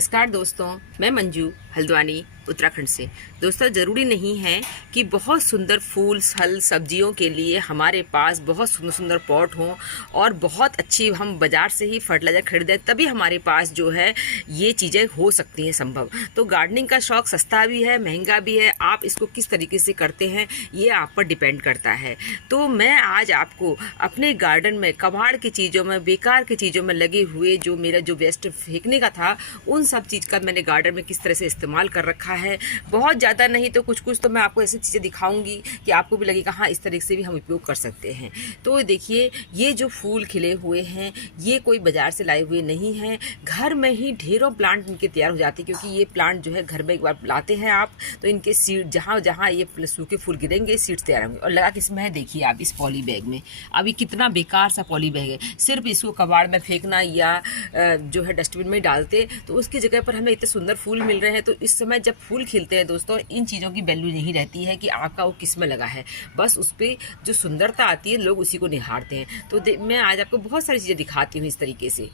नमस्कार दोस्तों, मैं मंजू हल्द्वानी उत्तराखंड से। दोस्तों, ज़रूरी नहीं है कि बहुत सुंदर फूल फल सब्जियों के लिए हमारे पास बहुत सुंदर सुंदर पॉट हों और बहुत अच्छी हम बाज़ार से ही फर्टिलाइज़र खरीदें तभी हमारे पास जो है ये चीज़ें हो सकती हैं संभव। तो गार्डनिंग का शौक़ सस्ता भी है, महंगा भी है। आप इसको किस तरीके से करते हैं ये आप पर डिपेंड करता है। तो मैं आज आपको अपने गार्डन में कबाड़ की चीज़ों में, बेकार की चीज़ों में लगे हुए जो मेरा जो वेस्ट फेंकने का था, उन सब चीज़ का मैंने गार्डन में किस तरह से इस्तेमाल कर रखा है। बहुत ज़्यादा नहीं तो कुछ कुछ तो मैं आपको ऐसी चीज़ें दिखाऊंगी कि आपको भी लगेगा हाँ, इस तरीके से भी हम उपयोग कर सकते हैं। तो देखिए, ये जो फूल खिले हुए हैं ये कोई बाज़ार से लाए हुए नहीं हैं। घर में ही ढेरों प्लांट इनके तैयार हो जाते हैं, क्योंकि ये प्लांट जो है घर में एक बार लाते हैं आप तो इनके सीड जहाँ जहाँ ये सूखे फूल गिरेंगे सीड्स तैयार होंगे। और लगा किसमें है, देखिए आप इस पॉली बैग में। अभी कितना बेकार सा पॉली बैग है, सिर्फ इसको कबाड़ में फेंकना या जो है डस्टबिन में डालते तो उसकी जगह पर हमें इतने सुंदर फूल मिल रहे हैं। तो इस समय जब फूल खिलते हैं दोस्तों, इन चीज़ों की वैल्यू नहीं रहती है कि आपका वो किस में लगा है। बस उस पर जो सुंदरता आती है लोग उसी को निहारते हैं। तो मैं आज आपको बहुत सारी चीज़ें दिखाती हूँ इस तरीके से।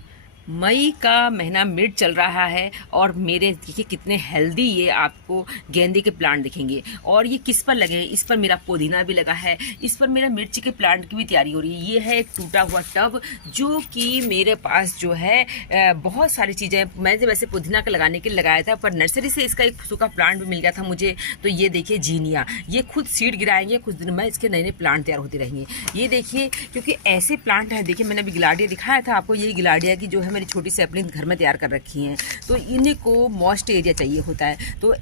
मई का महीना मिड चल रहा है और मेरे देखिए कितने हेल्दी ये आपको गेंदे के प्लांट दिखेंगे। और ये किस पर लगे हैं, इस पर मेरा पुदीना भी लगा है, इस पर मेरा मिर्ची के प्लांट की भी तैयारी हो रही है। ये है एक टूटा हुआ टब जो कि मेरे पास जो है बहुत सारी चीज़ें मैंने वैसे पुदीना का लगाने के लिए लगाया था, पर नर्सरी से इसका एक सूखा प्लांट भी मिल गया था मुझे। तो ये देखिए जीनिया, ये खुद सीड गिराएंगे, कुछ दिन में इसके नए नए प्लांट तैयार होते रहेंगे। ये देखिए, क्योंकि ऐसे प्लांट हैं, देखिए मैंने अभी गिलाडिया दिखाया था आपको, ये गिलाडिया की जो है मेरी छोटी सैपलिंग घर में तैयार कर रखी हैं। तो इनको मॉइस्ट एरिया चाहिए होता है। तो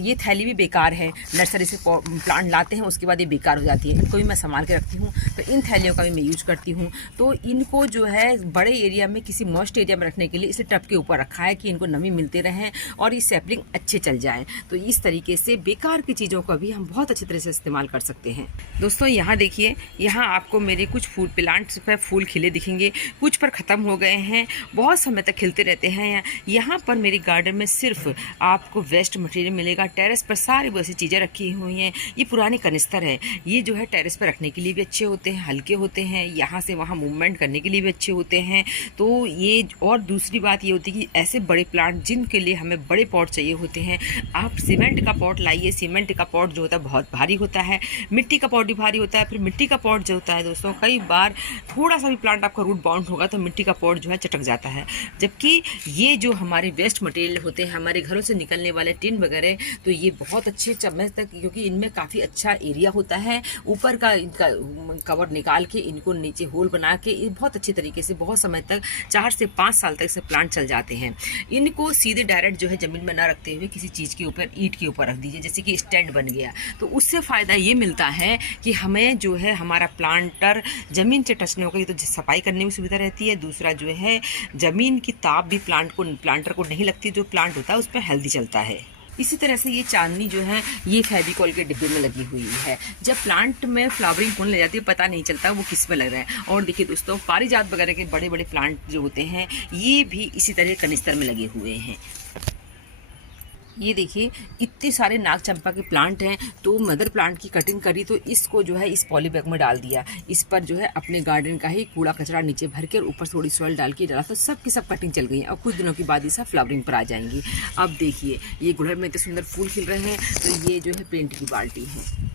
ये थैली भी बेकार है, नर्सरी से प्लांट लाते हैं उसके बाद ये बेकार हो जाती है। इनको भी मैं संभाल के रखती हूँ, तो इन थैलियों का भी मैं यूज करती हूँ। तो इनको जो है बड़े एरिया में किसी मॉइस्ट एरिया में रखने के लिए इसे टब के ऊपर रखा है कि इनको नमी मिलते रहें और ये सैपलिंग अच्छे चल जाए। तो इस तरीके से बेकार की चीज़ों का भी हम बहुत अच्छी तरह से इस्तेमाल कर सकते हैं। दोस्तों यहाँ देखिए, यहाँ आपको मेरे कुछ फूल प्लांट्स पर फूल खिले दिखेंगे, कुछ पर ख़त्म हो गए हैं, बहुत समय तक खिलते रहते हैं। यहाँ पर मेरे गार्डन में सिर्फ आपको वेस्ट मटेरियल मिलेगा। टेरेस पर सारी वैसी चीज़ें रखी हुई हैं। ये पुराने कनिस्तर है, ये जो है टेरेस पर रखने के लिए भी अच्छे होते हैं, हल्के होते हैं, यहाँ से वहाँ मूवमेंट करने के लिए भी अच्छे होते हैं। तो ये और दूसरी बात ये होती है कि ऐसे बड़े प्लांट जिनके लिए हमें बड़े पॉट चाहिए होते हैं, आप सीमेंट का पॉट लाइए। सीमेंट का पॉट जो होता है बहुत भारी होता है, मिट्टी का पॉट भी भारी होता है। फिर मिट्टी का पॉट जो होता है दोस्तों, कई बार थोड़ा सा भी प्लांट आपका रूट बाउंड होगा तो मिट्टी का पॉट जो है चटक जाता है। जबकि ये जो हमारे वेस्ट मटेरियल होते हैं, हमारे घरों से निकलने वाले टिन वगैरह, तो ये बहुत अच्छे समय तक, क्योंकि इनमें काफ़ी अच्छा एरिया होता है, ऊपर का इनका कवर निकाल के इनको नीचे होल बना के ये बहुत अच्छे तरीके से बहुत समय तक 4 से 5 साल तक से प्लांट चल जाते हैं। इनको सीधे डायरेक्ट जो है ज़मीन में ना रखते हुए किसी चीज़ के ऊपर, ईंट के ऊपर रख दीजिए, जैसे कि स्टैंड बन गया। तो उससे फ़ायदा ये मिलता है कि हमें जो है हमारा प्लांटर ज़मीन से टच नहीं होगा। ये तो सफाई करने में सुविधा रहती है, दूसरा जो है ज़मीन की ताप भी प्लांटर को नहीं लगती, जो प्लांट होता है उस पर हेल्दी चलता है। इसी तरह से ये चांदनी जो है ये फेविकॉल के डिब्बे में लगी हुई है। जब प्लांट में फ्लावरिंग होने लग जाती है पता नहीं चलता वो किस में लग रहा है। और देखिए दोस्तों, पारिजात वगैरह के बड़े बड़े प्लांट जो होते हैं ये भी इसी तरह कनिस्तर में लगे हुए हैं। ये देखिए, इतने सारे नाग चंपा के प्लांट हैं। तो मदर प्लांट की कटिंग करी तो इसको जो है इस पॉली बैग में डाल दिया। इस पर जो है अपने गार्डन का ही कूड़ा कचरा नीचे भर के और ऊपर थोड़ी सॉइल डाल के डाला, तो सब की सब कटिंग चल गई है। अब कुछ दिनों के बाद ये सब फ्लावरिंग पर आ जाएंगी। अब देखिए, ये गुड़हल में इतने सुंदर फूल खिल रहे हैं। तो ये जो है पेंट की बाल्टी है।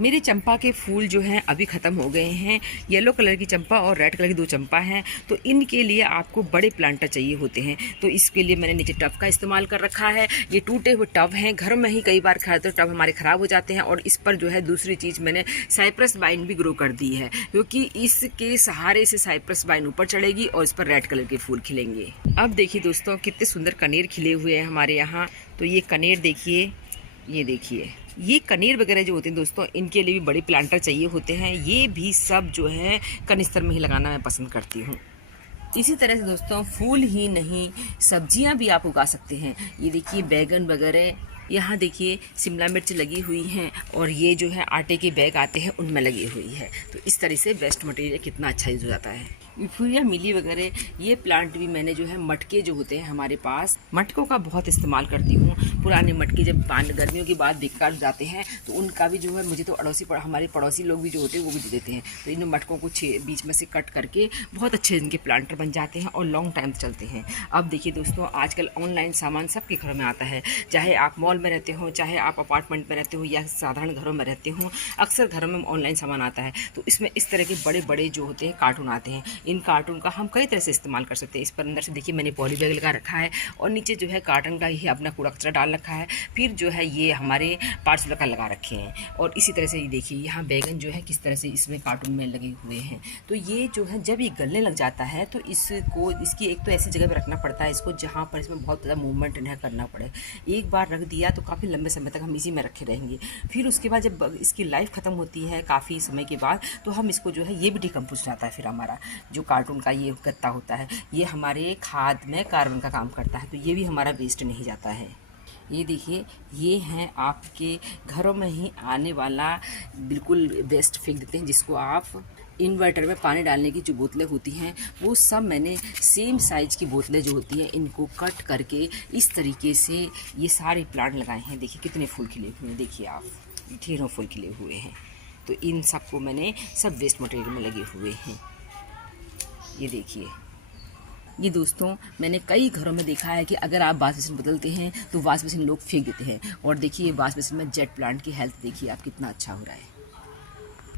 मेरे चंपा के फूल जो हैं अभी ख़त्म हो गए हैं। येलो कलर की चंपा और रेड कलर की 2 चंपा हैं। तो इनके लिए आपको बड़े प्लांटर चाहिए होते हैं। तो इसके लिए मैंने नीचे टब का इस्तेमाल कर रखा है। ये टूटे हुए टब हैं, घर में ही कई बार खाए तो टब हमारे ख़राब हो जाते हैं। और इस पर जो है दूसरी चीज़ मैंने साइप्रस बाइन भी ग्रो कर दी है, क्योंकि इसके सहारे से साइप्रस बाइन ऊपर चढ़ेगी और इस पर रेड कलर के फूल खिलेंगे। अब देखिए दोस्तों, कितने सुंदर कनेर खिले हुए हैं हमारे यहाँ। तो ये कनेर देखिए, ये देखिए, ये कनेर वगैरह जो होते हैं दोस्तों, इनके लिए भी बड़े प्लांटर चाहिए होते हैं। ये भी सब जो है कनिस्तर में ही लगाना मैं पसंद करती हूँ। इसी तरह से दोस्तों, फूल ही नहीं सब्जियां भी आप उगा सकते हैं। ये देखिए बैगन वगैरह, यहाँ देखिए शिमला मिर्च लगी हुई हैं, और ये जो है आटे के बैग आते हैं उनमें लगी हुई है। तो इस तरह से वेस्ट मटेरियल कितना अच्छा यूज़ हो जाता है। यूफोरिया मिली वगैरह ये प्लांट भी मैंने जो है मटके जो होते हैं हमारे पास, मटकों का बहुत इस्तेमाल करती हूँ। पुराने मटके जब पानी गर्मियों के बाद बेकार जाते हैं तो उनका भी जो है मुझे तो हमारे पड़ोसी लोग भी जो होते हैं वो भी दे देते हैं। तो इन मटकों को बीच में से कट करके बहुत अच्छे इनके प्लांटर बन जाते हैं और लॉन्ग टाइम चलते हैं। अब देखिए दोस्तों, आजकल ऑनलाइन सामान सबके घरों में आता है, चाहे आप मॉल में रहते हो, चाहे आप अपार्टमेंट में रहते हो या साधारण घरों में रहते हो, अक्सर घरों में ऑनलाइन सामान आता है। तो इसमें इस तरह के बड़े बड़े जो होते हैं कार्टून आते हैं। इन कार्टून का हम कई तरह से इस्तेमाल कर सकते हैं। इस पर अंदर से देखिए मैंने पॉली बैग लगा रखा है और नीचे जो है कार्टन का ही अपना कूड़ा कचरा डाल रखा है। फिर जो है ये हमारे पार्सल का लगा रखे हैं और इसी तरह से ये देखिए यहाँ बैगन जो है किस तरह से इसमें कार्टून में लगे हुए हैं। तो ये जो है जब ये गलने लग जाता है तो इसकी एक तो ऐसी जगह पर रखना पड़ता है इसको जहाँ पर इसमें बहुत ज़्यादा मूवमेंट नहीं करना पड़े। एक बार रख दिया तो काफ़ी लंबे समय तक हम इसी में रखे रहेंगे। फिर उसके बाद जब इसकी लाइफ ख़त्म होती है काफ़ी समय के बाद तो हम इसको जो है ये भी डिकम्पोज जाता है। फिर हमारा जो कार्टून का ये गत्ता होता है ये हमारे खाद में कार्बन का काम करता है, तो ये भी हमारा वेस्ट नहीं जाता है। ये देखिए ये हैं आपके घरों में ही आने वाला बिल्कुल वेस्ट फेंक देते हैं, जिसको आप इन्वर्टर में पानी डालने की जो बोतलें होती हैं वो सब मैंने सेम साइज़ की बोतलें जो होती हैं इनको कट करके इस तरीके से ये सारे प्लांट लगाए हैं। देखिए कितने फूल खिले हुए हैं, देखिए आप ढेरों फूल खिले हुए हैं। तो इन सबको मैंने सब वेस्ट मटेरियल में लगे हुए हैं। ये देखिए ये दोस्तों मैंने कई घरों में देखा है कि अगर आप वॉश बेसिन बदलते हैं तो वॉश बेसिन लोग फेंक देते हैं। और देखिए वॉश बेसिन में जेट प्लांट की हेल्थ देखिए आप कितना अच्छा हो रहा है।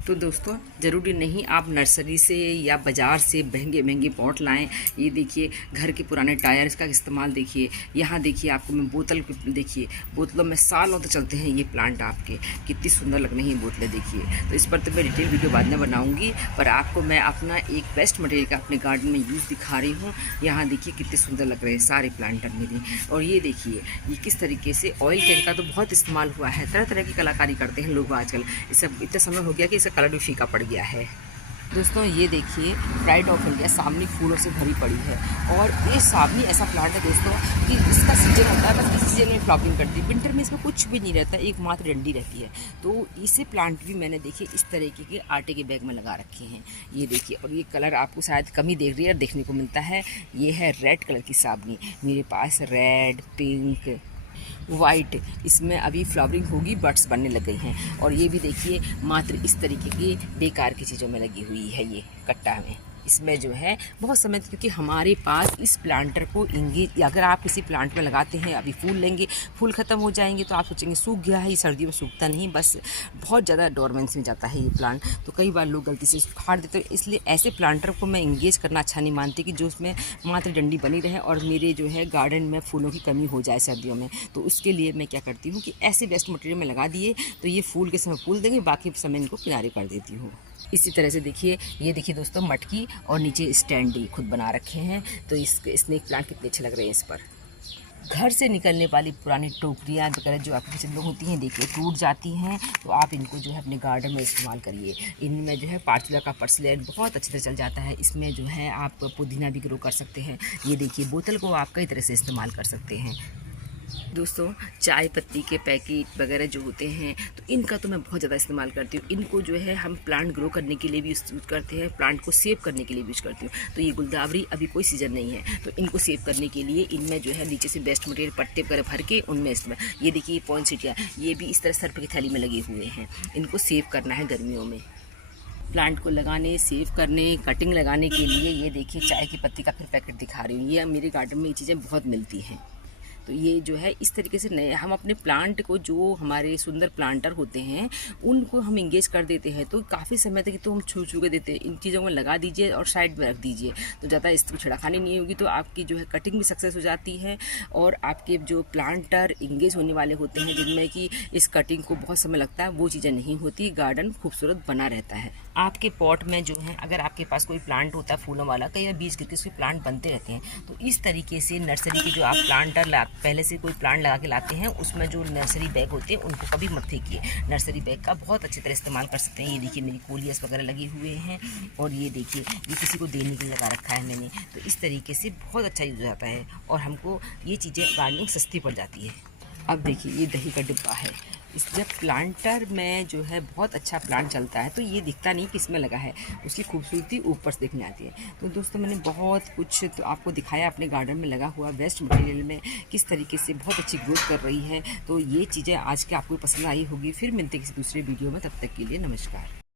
तो दोस्तों ज़रूरी नहीं आप नर्सरी से या बाज़ार से महंगे महंगे पॉट लाएं। ये देखिए घर के पुराने टायर्स का इस्तेमाल देखिए। यहाँ देखिए आपको मैं बोतल देखिए, बोतलों में सालों तक चलते हैं ये प्लांट आपके, कितनी सुंदर लग रही हैं बोतलें देखिए। तो इस पर तो मैं डिटेल वीडियो बाद में बनाऊँगी, पर आपको मैं अपना एक बेस्ट मटेरियल का अपने गार्डन में यूज़ दिखा रही हूँ। यहाँ देखिए कितने सुंदर लग रहे हैं सारे प्लांटर मेरे। और ये देखिए ये किस तरीके से ऑयल कैन का तो बहुत इस्तेमाल हुआ है, तरह तरह की कलाकारी करते हैं लोग आजकल। इस सब इतना समय हो गया कि इसका कलर भी फीका पड़ गया है। दोस्तों ये देखिए प्राइड ऑफ इंडिया सावनी फूलों से भरी पड़ी है। और ये सावनी ऐसा प्लांट है दोस्तों कि इसका सीजन होता है, बस इस सीजन में फ्लावरिंग करती है। विंटर में इसमें कुछ भी नहीं रहता, एक मात्र डंडी रहती है। तो इसे प्लांट भी मैंने देखिए इस तरीके के आटे के बैग में लगा रखे हैं। ये देखिए और ये कलर आपको शायद कम ही देखने को मिलता है। ये है रेड कलर की सावनी, मेरे पास रेड, पिंक, वाइट, इसमें अभी फ्लावरिंग होगी, बड्स बनने लग गई हैं। और ये भी देखिए मात्र इस तरीके की बेकार की चीज़ों में लगी हुई है ये कट्टा में। इसमें जो है बहुत समय, क्योंकि हमारे पास इस प्लांटर को अगर आप किसी प्लांट में लगाते हैं, अभी फूल लेंगे, फूल ख़त्म हो जाएंगे तो आप सोचेंगे सूख गया है। ये सर्दियों में सूखता नहीं, बस बहुत ज़्यादा डोरमेंस में जाता है ये प्लांट। तो कई बार लोग गलती से फाड़ देते हैं। इसलिए ऐसे प्लांटर को मैं इंगेज करना अच्छा नहीं मानती कि जो उसमें मात्र डंडी बनी रहे और मेरे जो है गार्डन में फूलों की कमी हो जाए सर्दियों में। तो उसके लिए मैं क्या करती हूँ कि ऐसे वेस्ट मटेरियल में लगा दिए तो ये फूल के समय फूल देंगे, बाकी समय इनको किनारे कर देती हूँ। इसी तरह से देखिए ये देखिए दोस्तों मटकी और नीचे स्टैंड खुद बना रखे हैं। तो इस स्नेक प्लांट कितने अच्छे लग रहे हैं इस पर। घर से निकलने वाली पुरानी टोकरियाँ वगैरह जो आपकी किचन में होती हैं देखिए टूट जाती हैं, तो आप इनको जो है अपने गार्डन में इस्तेमाल करिए। इनमें जो है पार्चुला का पर्सलेट बहुत अच्छी तरह चल जाता है। इसमें जो है आप पुदीना भी ग्रो कर सकते हैं। ये देखिए बोतल को आप कई तरह से इस्तेमाल कर सकते हैं। दोस्तों चाय पत्ती के पैकेट वगैरह जो होते हैं तो इनका तो मैं बहुत ज़्यादा इस्तेमाल करती हूँ। इनको जो है हम प्लांट ग्रो करने के लिए भी यूज़ करते हैं, प्लांट को सेव करने के लिए भी यूज़ करती हूँ। तो ये गुलदावरी अभी कोई सीज़न नहीं है तो इनको सेव करने के लिए इनमें जो है नीचे से वेस्ट मटेरियल पट्टे वगैरह भर के उनमें इस्तेमाल। ये देखिए पॉइंसेटिया, ये भी इस तरह सर्प की थैली में लगे हुए हैं। इनको सेव करना है गर्मियों में। प्लांट को लगाने, सेव करने, कटिंग लगाने के लिए ये देखिए चाय की पत्ती का फिर पैकेट दिखा रही हूँ। ये मेरे गार्डन में ये चीज़ें बहुत मिलती हैं। तो ये जो है इस तरीके से नए हम अपने प्लांट को, जो हमारे सुंदर प्लांटर होते हैं उनको हम इंगेज कर देते हैं। तो काफ़ी समय तक तो हम छू के देते हैं। इन चीज़ों में लगा दीजिए और साइड में रख दीजिए तो ज़्यादा इसको छिड़खानी नहीं होगी। तो आपकी जो है कटिंग भी सक्सेस हो जाती है और आपके जो प्लांटर इंगेज होने वाले होते हैं जिनमें कि इस कटिंग को बहुत समय लगता है वो चीज़ें नहीं होती, गार्डन खूबसूरत बना रहता है। आपके पॉट में जो है अगर आपके पास कोई प्लांट होता है फूलों वाला, कई बार बीज गिर के उसके प्लांट बनते रहते हैं। तो इस तरीके से नर्सरी के जो आप प्लांटर पहले से कोई प्लांट लगा के लाते हैं उसमें जो नर्सरी बैग होते हैं उनको कभी मत फेंकिए। नर्सरी बैग का बहुत अच्छी तरह इस्तेमाल कर सकते हैं। ये देखिए मेरी कोलियस वगैरह लगे हुए हैं और ये देखिए ये किसी को देने के लिए लगा रखा है मैंने। तो इस तरीके से बहुत अच्छा यूज़ हो जाता है और हमको ये चीज़ें गार्डनिंग सस्ती पड़ जाती है। अब देखिए ये दही का डिब्बा है, जब प्लांटर में जो है बहुत अच्छा प्लांट चलता है तो ये दिखता नहीं कि इसमें लगा है, उसकी खूबसूरती ऊपर से दिखने आती है। तो दोस्तों मैंने बहुत कुछ तो आपको दिखाया अपने गार्डन में लगा हुआ वेस्ट मटेरियल में किस तरीके से बहुत अच्छी ग्रोथ कर रही है। तो ये चीज़ें आज के आपको पसंद आई होगी। फिर मिलते किसी दूसरे वीडियो में, तब तक के लिए नमस्कार।